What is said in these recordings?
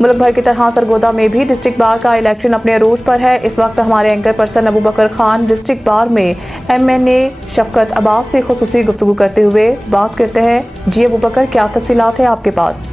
मुल्क भर की तरह सरगोदा में भी डिस्ट्रिक्ट बार का इलेक्शन अपने अरूज पर है। इस वक्त हमारे एंकर पर्सन अबू बकर खान डिस्ट्रिक्ट बार में MNA शफकत अब्बास से खुसूसी गुफ्तगू करते हुए बात करते हैं। जी अबू बकर, क्या तफसीलात है आपके पास?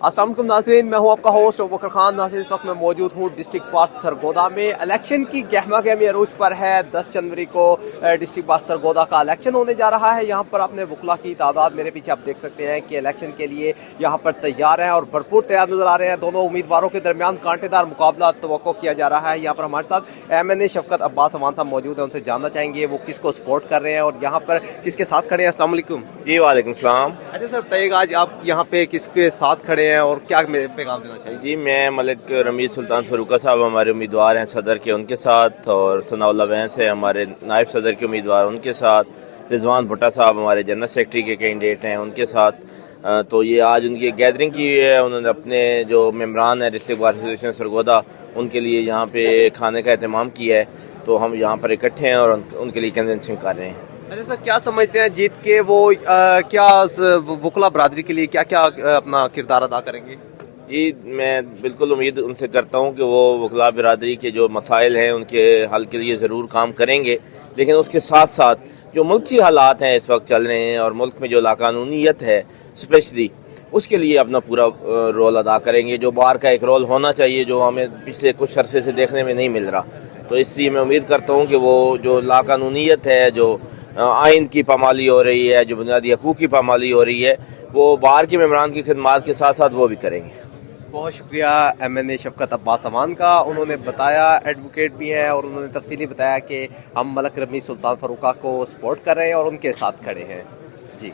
अस्सलाम वालेकुम नाज़रीन, मैं हूं आपका होस्ट अबू बकर खान। नाज़रीन, इस वक्त मैं मौजूद हूं डिस्ट्रिक्ट बार सरगोदा में। इलेक्शन की गहमा गहमी अरूज पर है। 10 जनवरी को डिस्ट्रिक्ट बार सरगोदा का इलेक्शन होने जा रहा है। यहाँ पर अपने वकला की तादाद मेरे पीछे आप देख सकते हैं कि इलेक्शन के लिए यहाँ पर तैयार हैं और भरपूर तैयार नज़र आ रहे हैं। दोनों उम्मीदवारों के दरमियान कांटेदार मुकाबला तवक्को किया जा रहा है। यहाँ पर हमारे साथ MNA शफकत अब्बास अमान साहब मौजूद हैं। उनसे जानना चाहेंगे वो किसको सपोर्ट कर रहे हैं और यहाँ पर किसके साथ खड़े हैं। अस्सलाम वालेकुम। जी वालेकुम सलाम। अच्छा सर, बताइएगा आज आप यहाँ पे किसके साथ खड़े हैं और क्या पैगाम देना चाहिए? जी, मैं मलिक रमीज सुल्तान फरूका साहब हमारे उम्मीदवार हैं सदर के, उनके साथ, और सनाउल्लाह वैंस है हमारे नायब सदर के उम्मीदवार, उनके साथ, रिजवान भुट्टा साहब हमारे जनरल सेक्रेटरी के कैंडिडेट हैं, उनके साथ। तो ये आज उनकी गैदरिंग की है। उन्होंने अपने जो मेम्बरान है डिस्ट्रिक्ट बार एसोसिएशन सरगोदा, उनके लिए यहाँ पे खाने का एहतमाम किया है। तो हम यहाँ पर इकट्ठे हैं और उनके लिए कन्वेंसिंग कर रहे हैं। अच्छा सर, क्या समझते हैं जीत के वो क्या वकला बरादरी के लिए क्या क्या अपना किरदार अदा करेंगे? जी, मैं बिल्कुल उम्मीद उनसे करता हूँ कि वो वकला बिरादरी के जो मसाइल हैं उनके हल के लिए ज़रूर काम करेंगे, लेकिन उसके साथ साथ जो मुल्क की हालात हैं इस वक्त चल रहे हैं और मुल्क में जो लाकानूनीत है स्पेशली, उसके लिए अपना पूरा रोल अदा करेंगे। जो बार का एक रोल होना चाहिए जो हमें पिछले कुछ अरसे से देखने में नहीं मिल रहा। तो इसलिए मैं उम्मीद करता हूँ कि वो जो लाकानूनीत है, जो आइन की पामाली हो रही है, जो बुनियादी हकूक़ की पामाली हो रही है, वो बार के मेम्बरान की खिदमत के साथ साथ वो भी करेंगे। बहुत शुक्रिया MNA शफकत अब्बास अमान का। उन्होंने बताया, एडवोकेट भी हैं और उन्होंने तफसीली बताया कि हम मलिक रमीज सुल्तान फरूका को सपोर्ट कर रहे हैं और उनके साथ खड़े हैं। जी।